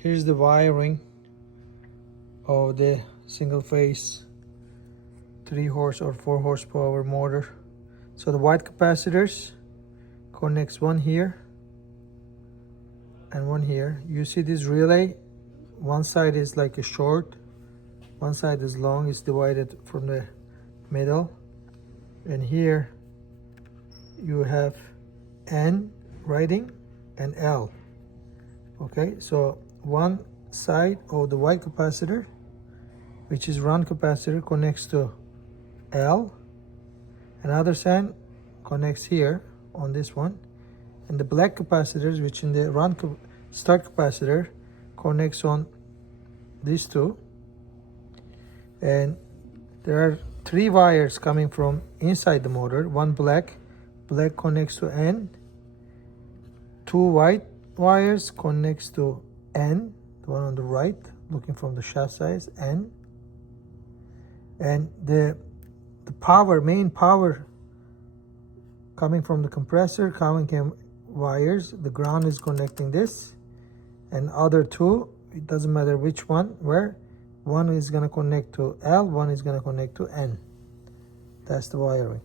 Here's the wiring of the single phase 3 horse or 4 horsepower motor. So the white capacitors connects one here and one here. You see this relay, one side is like a short, one side is long. It's divided from the middle, and here you have N writing and L. Okay, so one side of the white capacitor, which is run capacitor, connects to L. Another side connects here on this one, and the black capacitors, which in the start capacitor, connects on these two. And there are 3 wires coming from inside the motor. One black connects to N. 2 white wires connects to N, the one on the right, looking from the shaft size, N. And the main power coming from the compressor, coming wires, the ground is connecting this, and other 2, it doesn't matter which one, where one is going to connect to L, one is going to connect to N. That's the wiring.